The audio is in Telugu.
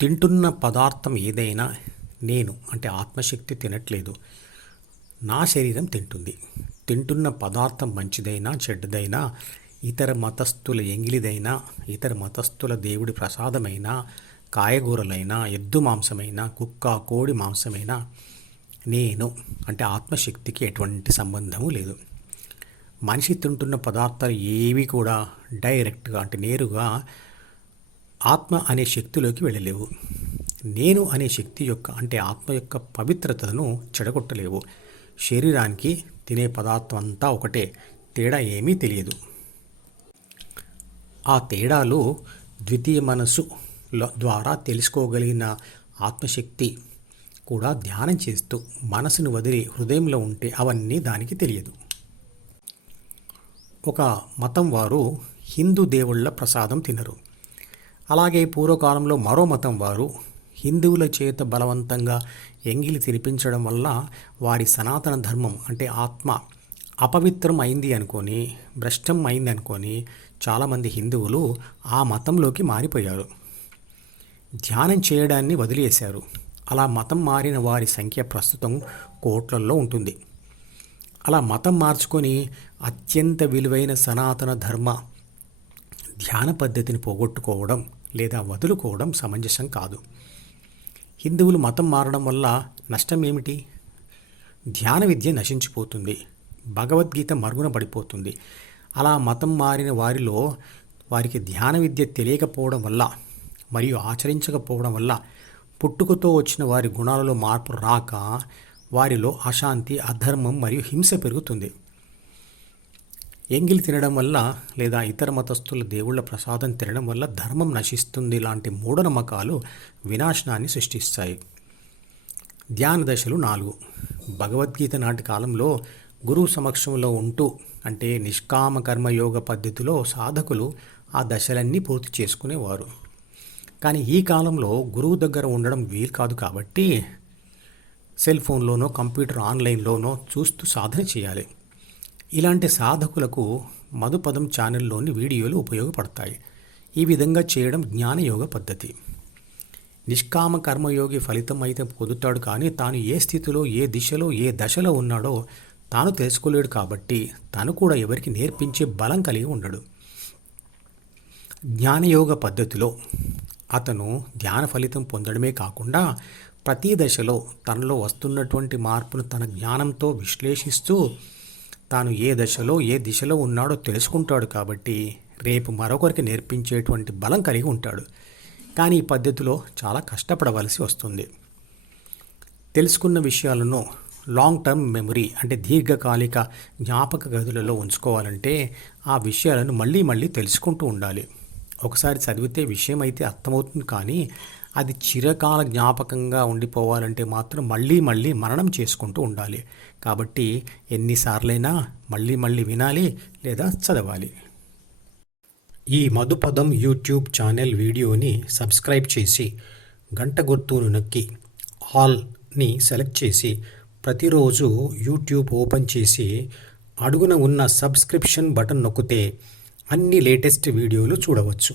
తింటున్న పదార్థం ఏదైనా నేను అంటే ఆత్మశక్తి తినట్లేదు. నా శరీరం తింటుంది. తింటున్న పదార్థం మంచిదైనా చెడ్డదైనా ఇతర మతస్థుల ఎంగిలిదైనా ఇతర మతస్థుల దేవుడి ప్రసాదమైనా కాయగూరలైనా ఎద్దు మాంసమైనా కుక్క కోడి మాంసమైనా నేను అంటే ఆత్మశక్తికి ఎటువంటి సంబంధము లేదు. మనిషి తింటున్న పదార్థాలు ఏవి కూడా డైరెక్ట్గా అంటే నేరుగా ఆత్మ అనే శక్తిలోకి వెళ్ళలేవు. నేను అనే శక్తి యొక్క అంటే ఆత్మ యొక్క పవిత్రతను చెడగొట్టలేవు. శరీరానికి తినే పదార్థం అంతా ఒకటే తేడా ఏమీ తెలియదు. ఆ తేడాలు ద్వితీయ మనసు ద్వారా తెలుసుకోగలిగిన ఆత్మశక్తి కూడా ధ్యానం చేస్తూ మనసును వదిలి హృదయంలో ఉంటే అవన్నీ దానికి తెలియదు. ఒక మతం వారు హిందూ దేవుళ్ళ ప్రసాదం తినరు. అలాగే పూర్వకాలంలో మరో మతం వారు హిందువుల చేత బలవంతంగా ఎంగిలి తినిపించడం వల్ల వారి సనాతన ధర్మం అంటే ఆత్మ అపవిత్రం అయింది అనుకొని భ్రష్టం అయింది అనుకొని చాలామంది హిందువులు ఆ మతంలోకి మారిపోయారు. ధ్యానం చేయడాన్ని వదిలేశారు. అలా మతం మారిన వారి సంఖ్య ప్రస్తుతం కోట్లల్లో ఉంటుంది. అలా మతం మార్చుకొని అత్యంత విలువైన సనాతన ధర్మ ధ్యాన పద్ధతిని పోగొట్టుకోవడం లేదా వదులుకోవడం సమంజసం కాదు. హిందువులు మతం మారడం వల్ల నష్టం ఏమిటి ధ్యాన విద్య నశించిపోతుంది. భగవద్గీత మరుగున పడిపోతుంది. అలా మతం మారిన వారిలో వారికి ధ్యాన విద్య తెలియకపోవడం వల్ల మరియు ఆచరించకపోవడం వల్ల పుట్టుకతో వచ్చిన వారి గుణాలలో మార్పు రాక వారిలో అశాంతి అధర్మం మరియు హింస పెరుగుతుంది. ఎంగిలి తినడం వల్ల లేదా ఇతర మతస్థుల దేవుళ్ళ ప్రసాదం తినడం వల్ల ధర్మం నశిస్తుంది. లాంటి మూఢనమ్మకాలు వినాశనాన్ని సృష్టిస్తాయి. ధ్యాన దశలు నాలుగు. భగవద్గీత నాటి కాలంలో గురువు సమక్షంలో ఉంటూ అంటే నిష్కామ కర్మయోగ పద్ధతిలో సాధకులు ఆ దశలన్నీ పూర్తి చేసుకునేవారు. కానీ ఈ కాలంలో గురువు దగ్గర ఉండడం వీలు కాదు కాబట్టి సెల్ ఫోన్లోనో కంప్యూటర్ ఆన్లైన్లోనో చూస్తూ సాధన చేయాలి. ఇలాంటి సాధకులకు మధుపదం ఛానల్లోని వీడియోలు ఉపయోగపడతాయి. ఈ విధంగా చేయడం జ్ఞానయోగ పద్ధతి. నిష్కామ కర్మయోగి ఫలితం అయితే పొందుతాడు కానీ తాను ఏ స్థితిలో ఏ దిశలో ఏ దశలో ఉన్నాడో తాను తెలుసుకోలేడు కాబట్టి తను కూడా ఎవరికి నేర్పించే బలం కలిగి ఉండడు. జ్ఞానయోగ పద్ధతిలో అతను ధ్యాన ఫలితం పొందడమే కాకుండా ప్రతి దశలో తనలో వస్తున్నటువంటి మార్పును తన జ్ఞానంతో విశ్లేషిస్తూ తాను ఏ దశలో ఏ దిశలో ఉన్నాడో తెలుసుకుంటాడు కాబట్టి రేపు మరొకరికి నేర్పించేటువంటి బలం కలిగి ఉంటాడు. కానీ ఈ పద్ధతిలో చాలా కష్టపడవలసి వస్తుంది. తెలుసుకున్న విషయాలను లాంగ్ టర్మ్ మెమరీ అంటే దీర్ఘకాలిక జ్ఞాపక గదులలో ఉంచుకోవాలంటే ఆ విషయాలను మళ్ళీ మళ్ళీ తెలుసుకుంటూ ఉండాలి. ఒకసారి చదివితే విషయం అయితే అర్థమవుతుంది కానీ అది చిరకాల జ్ఞాపకంగా ఉండిపోవాలంటే మాత్రం మళ్ళీ మళ్ళీ మననం చేసుకుంటూ ఉండాలి. కాబట్టి ఎన్నిసార్లైనా మళ్ళీ మళ్ళీ వినాలి లేదా చదవాలి. ఈ మధుపదం యూట్యూబ్ ఛానల్ వీడియోని సబ్స్క్రైబ్ చేసి గంట గుర్తును నొక్కి ఆల్ని సెలెక్ట్ చేసి ప్రతిరోజు యూట్యూబ్ ఓపెన్ చేసి అడుగున ఉన్న సబ్స్క్రిప్షన్ బటన్ నొక్కితే అన్ని లేటెస్ట్ వీడియోలు చూడవచ్చు.